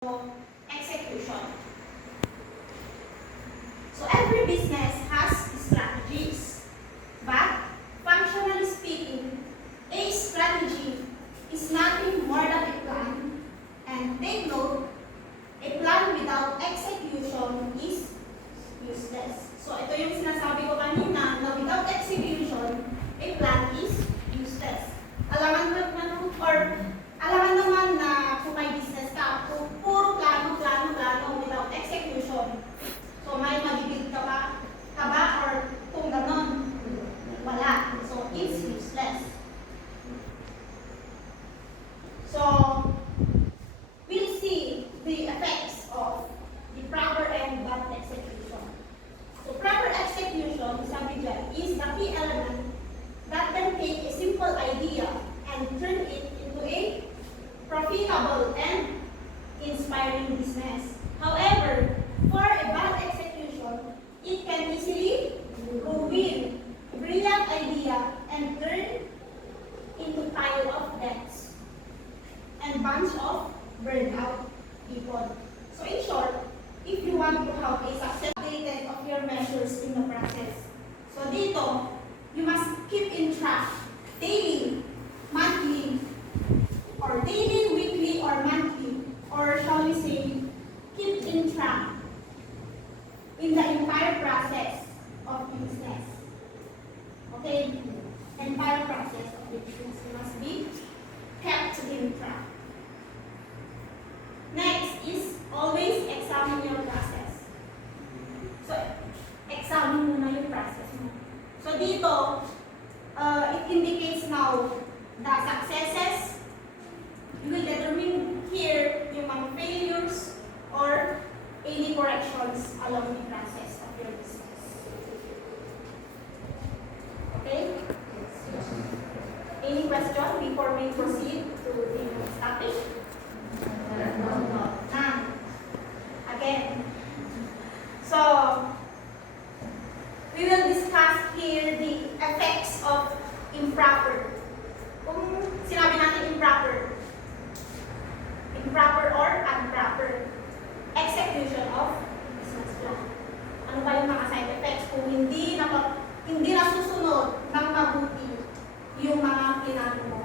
execution. So every business has strategies, but functionally speaking, a strategy is nothing more than a plan. And take note, a plan without execution is useless. So ito yung sinasabi ko kanina na without execution, a plan is useless. Alangan naman na kung may business ka, kung puro plano without execution. So may mabibig ka ba or kung ganon, wala. So it's useless. So we'll see the effects of the proper and bad execution. So proper execution, sabi dyan, is the key element that can take a simple idea and turn it into a profitable and inspiring business. However, for a bad execution, it can easily ruin a brilliant idea and turn into pile of debts and bunch of burned out people. So in short, if you want to have a success updated of your measures in the process, so dito, you must keep in track daily, monthly, or daily, weekly, or monthly, or shall we say, keep in track in the entire process of business. Okay? Entire process of business must be kept in track. Next is always examine your process. So, examine mo na yung process mo. So dito, it indicates now the successes. You will determine here yung mga failures or any corrections along the process of your business. Okay? Any question before we proceed to the next topic? None. Again. So, we will discuss here the effects of improper. Kung sinabi natin improper or improper execution of business plan. Ano ba yung mga side effects kung hindi nasusunod ng mabuti yung mga pinano mo?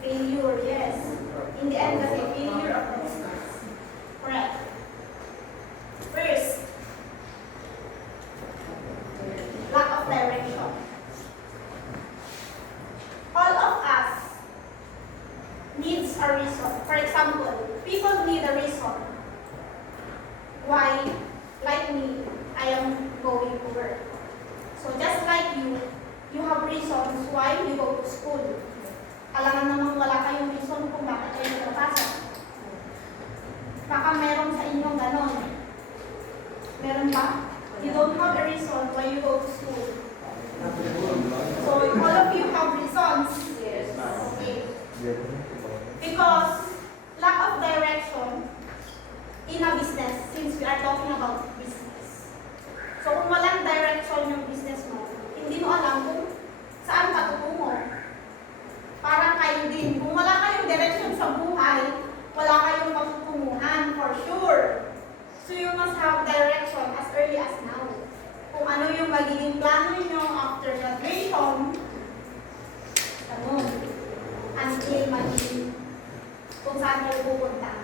Failure, yes. In the end, kasi failure of business. Correct. First, lack of direction. All of us needs a reason. For example, people need a reason why, like me, I am going to work. So just like you have reasons why you go to school. Alangan namang wala kayong reason kung bakit kayo nagpapasok. Baka meron sa inyong ganon. Meron ba? You don't have a reason why you go to school. So all of you have reasons. Yes. Okay. Because lack of direction in a business, since we are talking about business. So kung walang direction yung business mo, hindi mo alam kung saan ka tutungo. Parang kayo din. Kung wala kayong direction sa buhay, wala kayong patutunguhan for sure. So you must have direction as early as now. Kung ano yung magiging plano nyo after graduation, ganun. Until magiging kung saan kayo pupunta.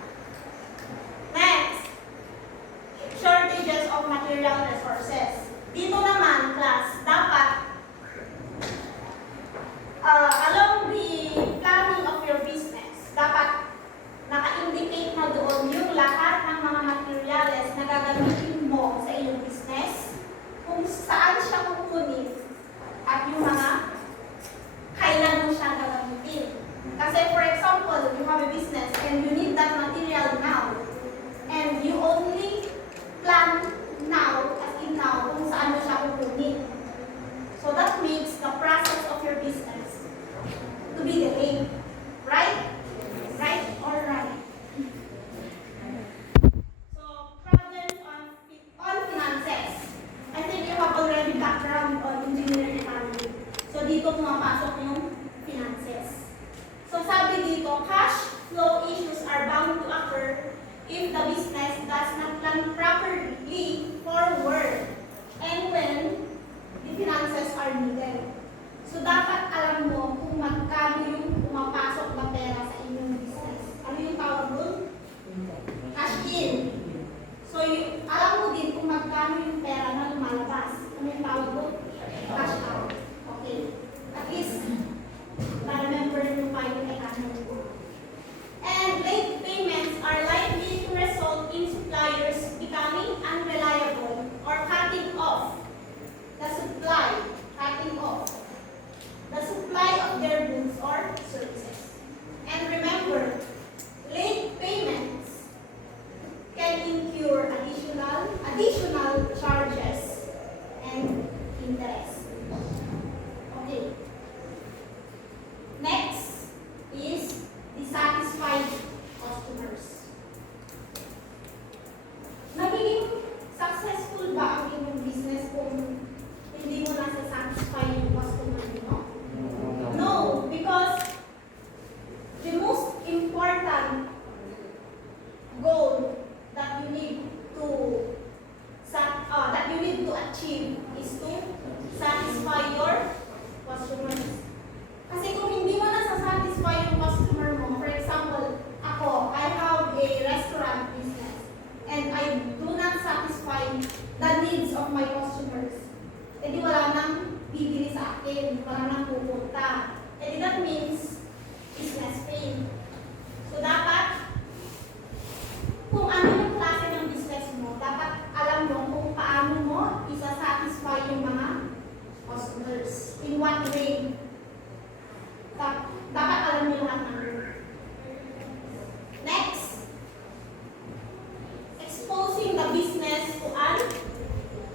Next, shortages of material resources. Dito naman, class, dapat along the planning of your business, dapat naka-indicate na doon yung lahat ng mga materials na gagamitin mo sa iyong business, kung saan siya kukunin, at yung mga kailan mo siya gagamitin. Kasi for example, you have a business and you need that material now, and you only plan now, as in now, kung saan mo siya kukunin. So that makes the process of your business to be delayed. Right? Right or right? So problems on finances. I think you have already background on engineering economy. So dito pumapasok yung finances. So sabi dito, cash flow issues are bound to occur if the business does not plan properly forward and when the finances are needed. So, dapat alam mo kung magkano yung pumapasok na pera sa inyong business. Ano yung tawag doon? Cash in. So, alam mo din kung magkano yung pera na lumalabas. Ano yung tawag doon? Cash out. Okay. At least, na-remember nyo pa yung economy. And late payments are likely to result in suppliers becoming unreliable or cutting off the supply of their goods or services. And remember, late payments can incur additional charges and interest. Okay. Next is dissatisfied customers. Nagiging successful ba ang inyong business kung hindi mo nasa-satisfy yung customer mo? No, because the most important goal that you need to achieve is to satisfy your customers. Kasi kung hindi mo nasa-satisfy yung customer mo, for example, ako, I have a restaurant business and I do not satisfy the needs of my customers. E di wala nang bibili sa akin, wala nang pupunta. E di that means business fail. So dapat, kung ano yung klase ng business mo, dapat alam mo kung paano mo isa-satisfy yung mga customers. In what way? Dapat alam niyo lahat ng yun. Next, exposing the business to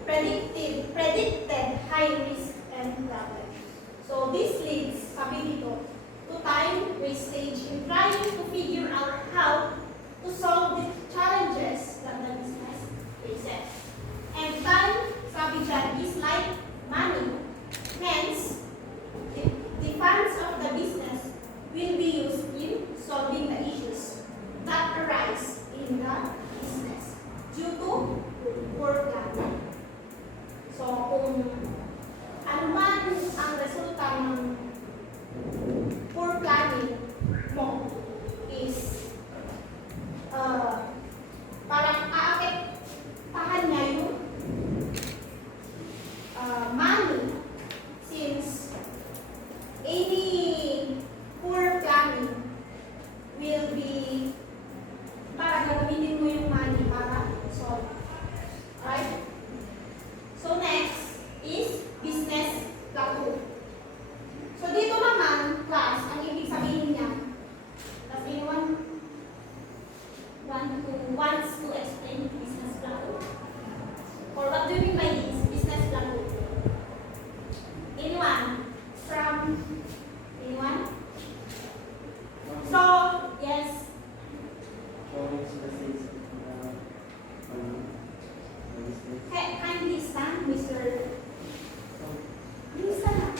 predicted high risk and problem. So this leads, sabi dito, to time wastage in trying to figure out how to solve the challenges that the business faces. And time, sabi dyan, is like money. Hence, the funds of the business will be used in solving the issues that arise in the business due to poor planning. So, kung ano man ang resulta ng poor planning mo is parang aapektahan niya yung money since any poor planning will be para gagamitin mo yung money para solve. Right? So next is business plateau. So dito naman, class, ang ibig sabihin niya, does anyone wants to explain business plateau? Or what do you mean by this, business plateau? Anyone? Anyone? So, yes. Kindly stand, Mr. Stand.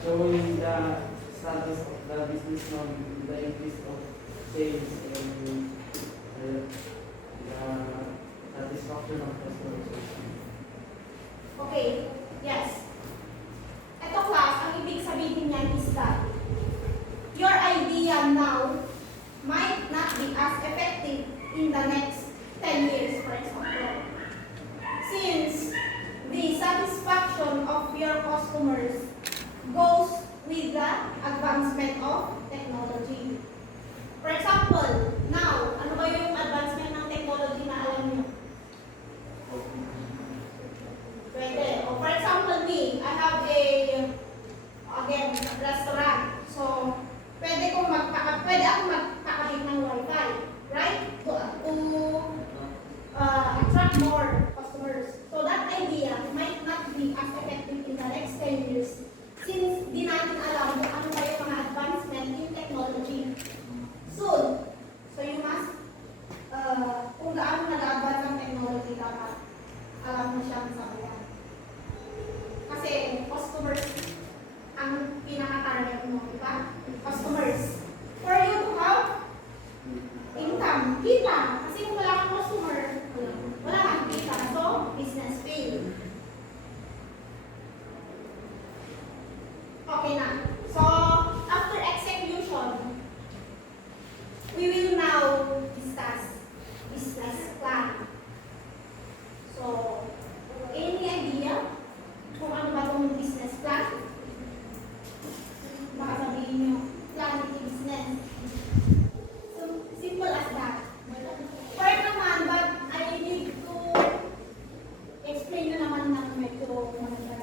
Showing the status of the business from the increase of sales and the satisfaction of customers. Okay, yes. Ito class, ang ibig sabihin niyan is that your idea now might not be as effective in the next 10 years, for example. Since the satisfaction of your customers goes with the advancement of technology. For example, now, ano ba yung advancement ng technology na alam niyo? Pwede. O for example, me, I have again, restaurant. So, pwede akong magpakabit ng Wi-Fi, right? To attract more customers. So that idea might not be as effective in the next 10 years since di natin alam kung ano pa yung mga advancement in technology soon. So customers. For you to have income, kita. Kasi kung wala kang customer, wala kang kita. So, business fail. Okay na. So, after execution, we will now discuss business plan. So, any idea kung ano ba itong business plan? Baka sabihin nyo, plan to business. So, simple as that. Correct naman, but I need to explain nyo naman na medyo maganda.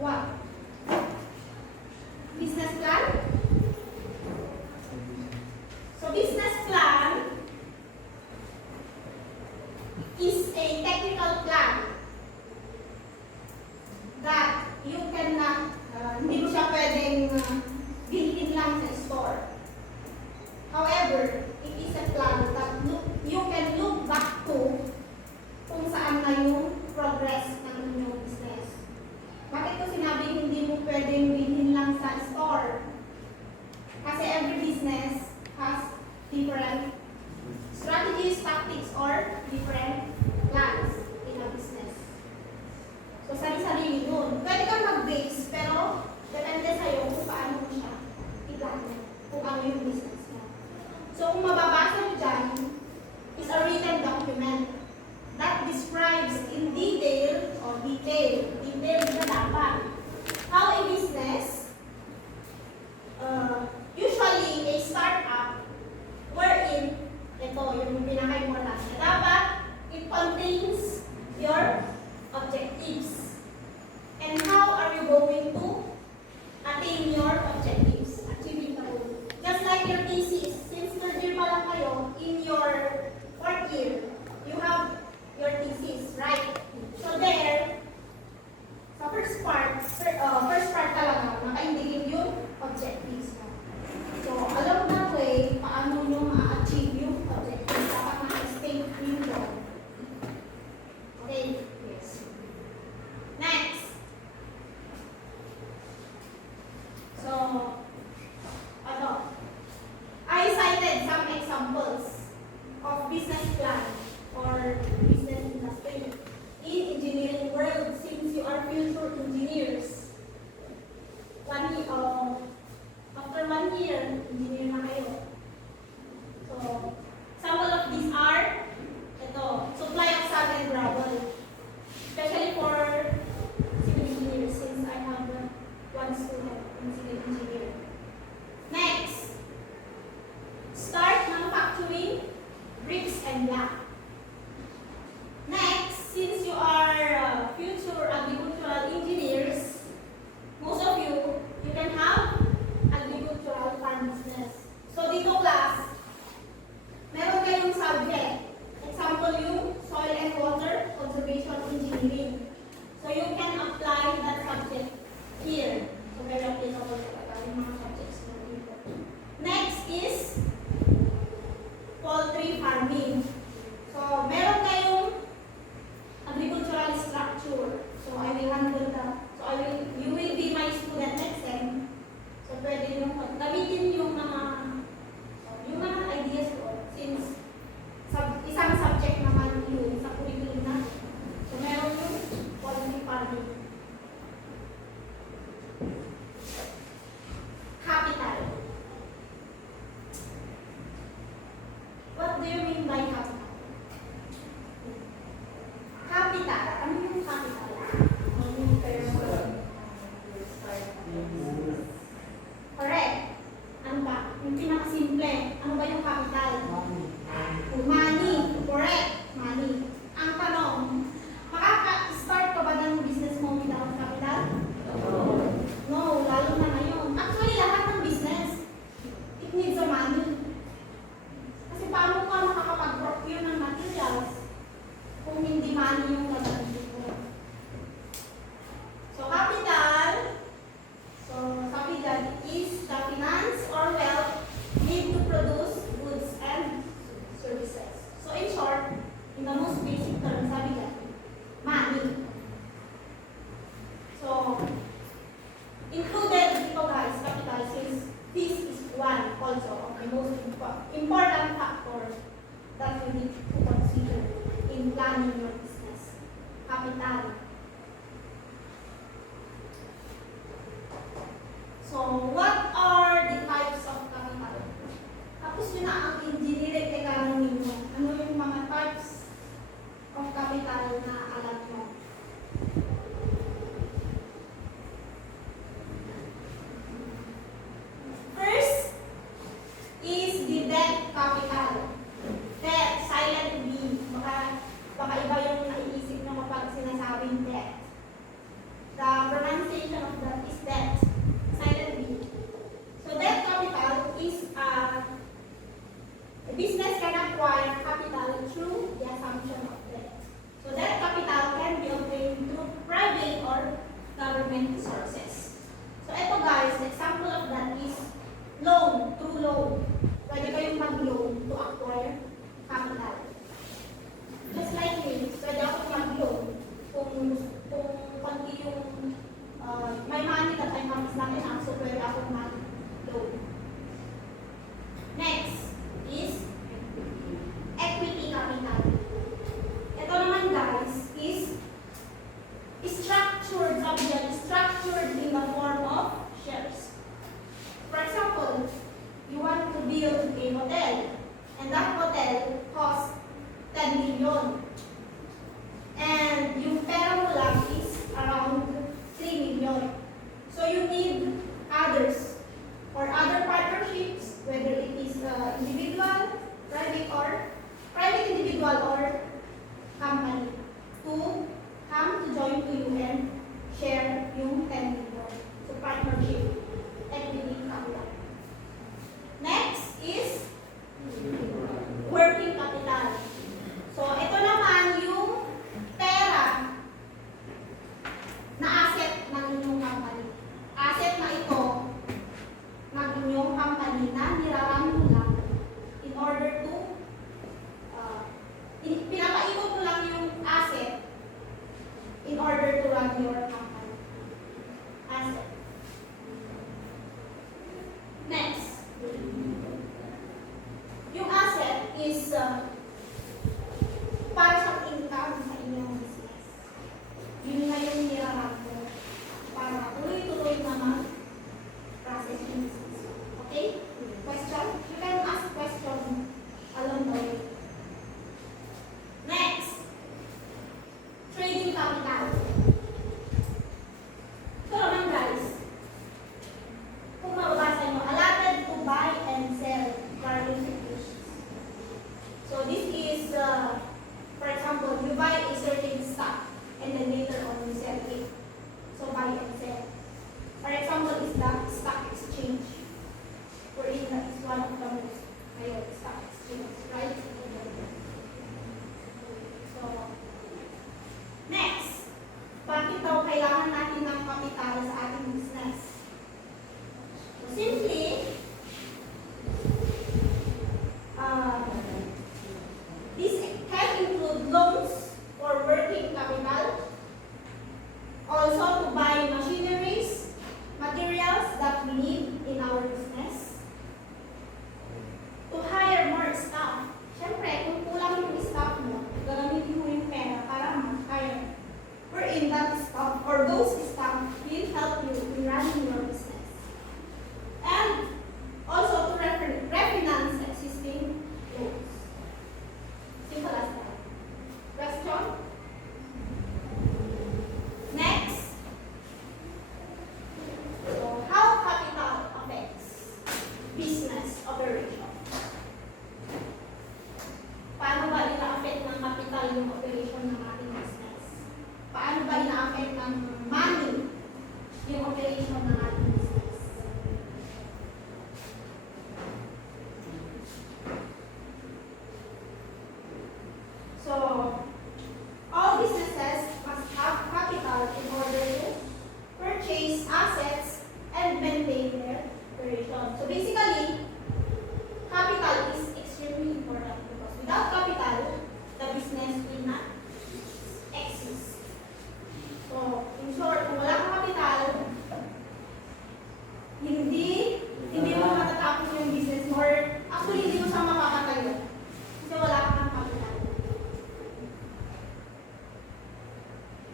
What? Business plan? So business plan is a technical plan that you cannot, hindi mo siya pwedeng bilhin lang sa store. However, it is a plan that you can look back to kung saan na yung progress ng inyong business. Bakit ko sinabing hindi mo pwedeng bilhin lang sa store? Kasi every business has different strategies, tactics, or different plans in a business. So, sarili-sarili yun. Pwede kang mag-base, pero depende sa'yo kung paano mo siya i-plan, kung ano yung business mo. So, kung mababasa nyo dyan, is a written document that describes in detail na dapat how a business, usually a startup, wherein, ito yung pinaka-importante, dapat it contains your objectives. And how are you going to attain your objectives? Achieving the goal. Just like your thesis, since third year pa lang kayo, in your fourth year, you have your thesis, right? So there, sa first part talaga, naka-indicate yung objectives mo. So, along that way, paano nyo ma-achieve yung objectives? Dapat naka-state yung goal. Okay? Yes. Next. So, I cited some examples of business plan or business industry in engineering world, since you are future engineers. After 1 year, engineer na kayo. So, sample of these are, supply of sand and gravel. Especially for civil engineers, since I have one student in civil engineering. Next, start manufacturing bricks and block. Next, since you are future agricultural engineers, most of you can have agricultural farm business. So dito class, meron kayong subject. Example yung soil and water conservation engineering. So you can apply that subject here. So very applicable sa yung mga subjects na dito. Next is poultry farming. So meron kayong agricultural structure. So I will handle that. So you will be my student next time. So pwede nyo gamitin yung mga ideas ko, since isang subject naman yun sa curriculum na. So meron yung poultry farming. Capital. What do you mean by capital? Capital. Ano yung capital? Correct. Ano ba? Yung pinakasimple. Ano ba yung capital? Money. Correct. Money. Ang tanong, makaka-start ka ba ng business mo without capital? No, lalo na ngayon. Actually, lahat ng business, it needs a money. Kasi paano ka makakapag-procure ng materials kung hindi money yung gagawin? capital. So, what are the types of capital? Tapos yun na ang engineering economy mo. Ano yung mga types of capital na alam mo? First is the debt capital. Debt, silent B. Baka iba yung naiisip nyo kapag sinasabing debt. The pronunciation of that is debt. Silent B. So debt capital is a business can acquire capital through the assumption of debt. So debt capital can be obtained through private or government sources. So ito guys, the example of that is loan, through loan. Pwede kayong mag-loan to acquire capital. Just like me, pwede ako mag-loan kung konti yung may money that I promise natin ang so pwede ako mag-loan. Next is equity capital. Ito naman guys is structured, structured in the form of shares. For example, you want to build a hotel and that hotel costs 10 million. And yung pera mo lang is around 3 million. So you need others or other partnerships, whether it is individual, private individual or company to come to join to you and share yung 10 million. So partnership, equity capital. Next is working capital. So ito naman yung pera na asset ng inyong company. Asset na ito ng inyong company na niraran mo lang in order to pinapaikot mo lang yung asset in order to run your company. Asset. Next. Yung asset is para sa income sa inyong business. Yun na yung niraran mo para tuloy-tuloy na mag-process yung business. Okay? Question? You can ask question along the way. Next, trading capital.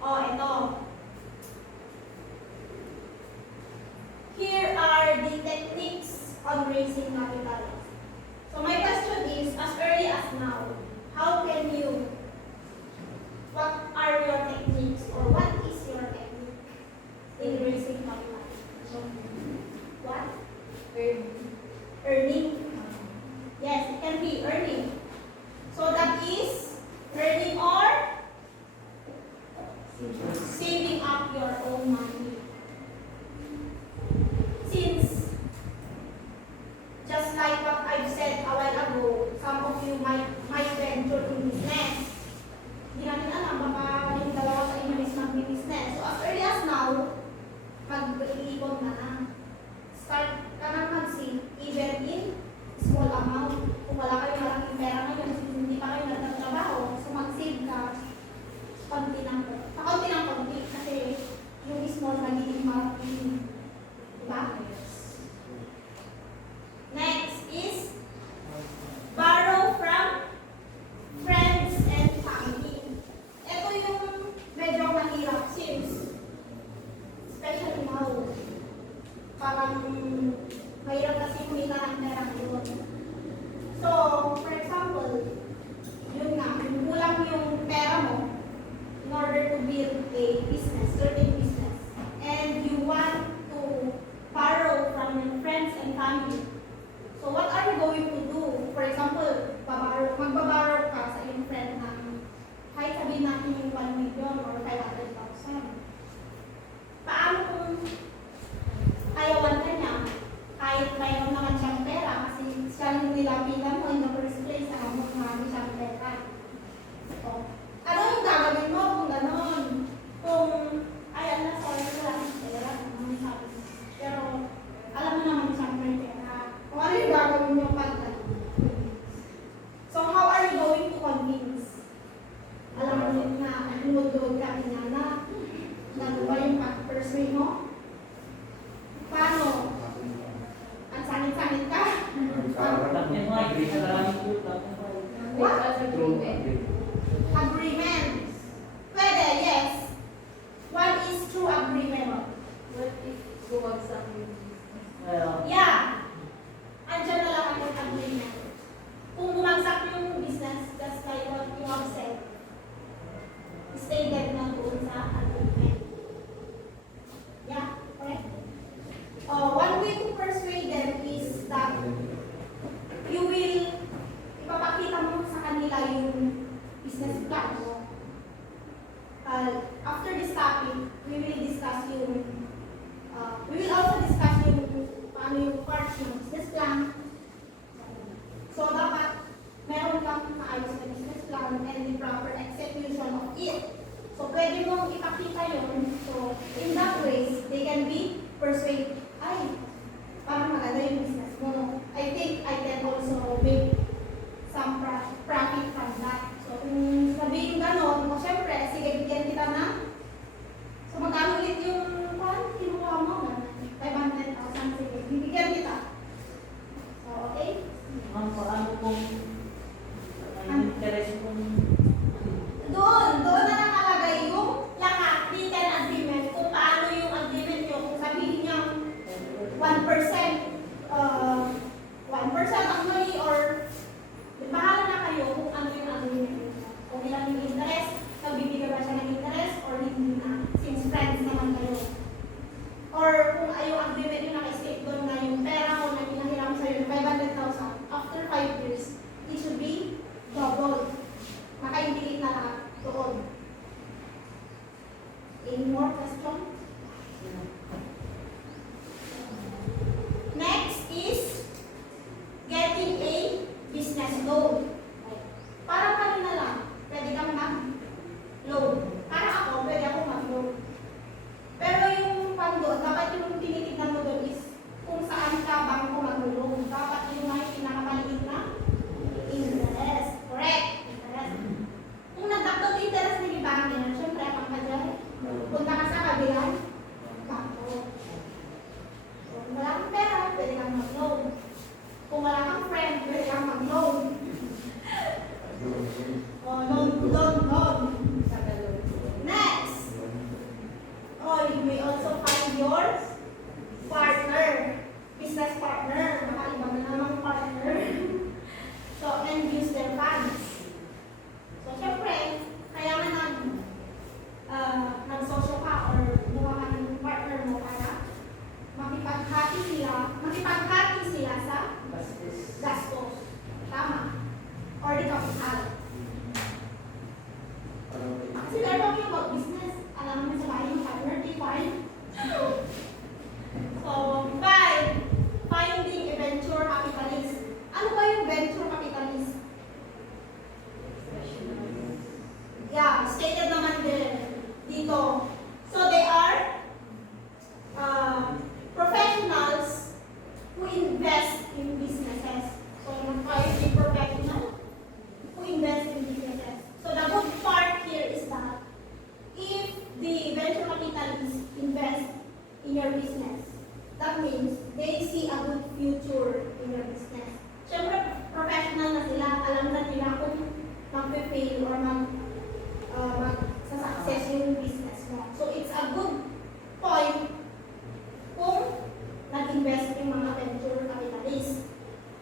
Oh, ito. Here are the techniques on raising capital. So my question is, as early as now, what are your techniques or what is your technique in raising capital? What? Earning. Yes, it can be earning. So that is earning or saving up your own money. Since, just like what I've said a while ago, some of you might venture in business. Hindi natin alam, baka yung dalawa sa inyo is mag-business. So as early as now, mag-iipon ka na. Start ka na mag-save, even in small amount. Kung wala kayong malaking pera ngayon, hindi pa kayo nagtatrabaho, so mag-save ka konti ng konti. Kasi yung small nagiging malaki. Diba? Next is borrow from friends and family. Ito yung medyo mahirap since, especially now, parang mahirap kasi kumita ng pera ngayon. So, for example, yun nga, yung kulang yung pera mo in order to build a business, certain business, and you want to borrow from your friends and family. So, what are you going to do? For example, magbaborrow ka sa iyong friend ng kahit sabihin natin yung 1 million or 500,000. Paano kung ayawan ka niya? Kahit mayroon naman siyang pera kasi siya yung nilapitan mo in the first place, alam mo kung ano siyang pera. So, ano yung gagawin mo kung gano'n? Kung, ayan na, sorry ko lang, pera, ano sabi mo. Pero, alam mo naman siyang pera. Kung ano yung gagawin mo pag so, how are you going to convince? Alam mo yun na, nagdudod ka na ba yung pag-persuade mo? Paano? Ang sangit-sangit ka? What? Agreement. Pwede, yes. What is true agreement? Yeah. Andiyan na lang ang agreement. Kung bumagsak yung business, just like what you have said, stated na doon sa agreement. Yeah, correct? One way to persuade them is that you will, ipapakita mo sa kanila yung business plan mo. After this topic, we will discuss we will also discuss paano yung parts ng business plan. So, dapat meron kang maayos na business plan and the proper execution of it. So, pwede mong ipakita yun. So, in that way, they can be persuaded. Ay, parang maganda yung business mo. I think I can also make some profit from that. So, kung sabihin gano'n, o syempre, sige, bigyan kita na. So, magkano ulit yung kinuha mo? 500,000, sige, bibigyan kita. So, okay? Paano kung interest kung Doon na nakalagay yung lahat, written agreement, kung paano yung agreement nyo, kung sabihin niya 1%, 1% actually, or bahala na kayo kung ano yung agreement nyo. Kung ilan yung interest, magbibigay ba siya ng interest, or hindi na, since friends naman kayo. Or kung yung agreement nyo naka-state doon na yung pera mo na pinahiram sa'yo yung 500,000, after 5 years, it should be double. Naka-indicate na lahat doon. Any more question? Next is getting a business loan. Parang kanina lang, pwede kang mag-loan. Para ako, pwede ako mag-loan. Pero yung doon, dapat yung tinitignan mo doon is kung saan ka bangko mag-loan. Dapat yung may pinakamaliit na interest. Correct. Interest. Kung nagdagdag interest ni bank yan, syempre, pang ka dyan, punta ka sa kabilang bank. in your business. That means they see a good future in your business. Siyempre, professional na sila. Alam na nila kung mag-fail or mag-success yung business mo. So, it's a good point kung nag-invest yung mga venture capitalists.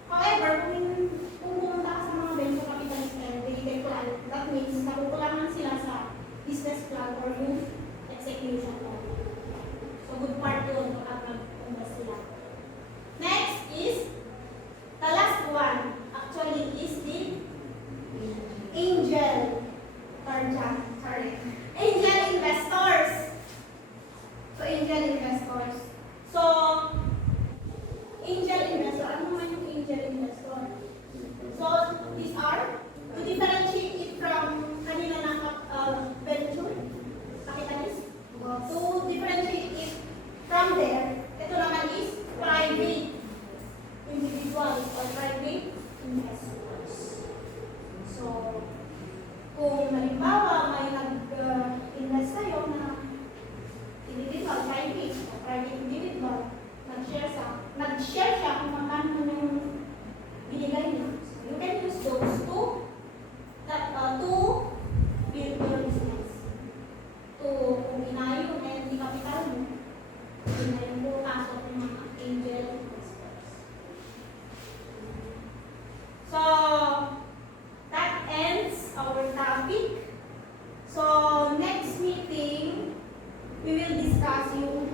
However, kung pumunta ka sa mga venture capitalists and they plan, that means nakukulangan sila sa business plan or yung execution mo. So, good part yun kung nag-invest sila. Next is, the last one, actually, is the angel. Sorry. Angel investors. So, angel investors. So, angel investor. Ano naman yung angel investor? So, these are, to differentiate it from kanina na venture, capitalist, to differentiate it from there, ito naman is private individuals or private investors. So, kung halimbawa may nag-invest kayo na individual, private individual, nag-share siya kung magkano na yung binigay niya. You can use those to build your business. Kung inayo na yung capital mo, yun na yung pupasok ng mga angel investors. So, that ends our topic. So, next meeting, we will discuss yung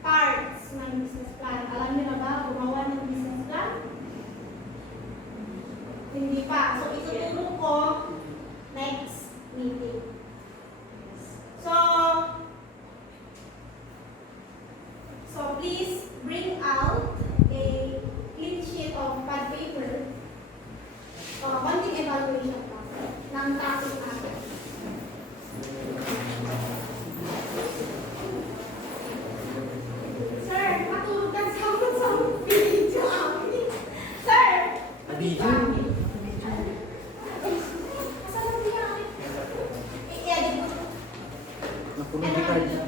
parts ng business plan. Alam niyo na ba gumawa ng business plan? Hindi pa. So, ituturo ko next meeting. So please bring out a clean sheet of pad paper. Konting evaluation pa ng topic natin. Sir, matulog ka sa video amin. Sir! Video? Saan ang video amin? I-edit mo. Nakulong di card.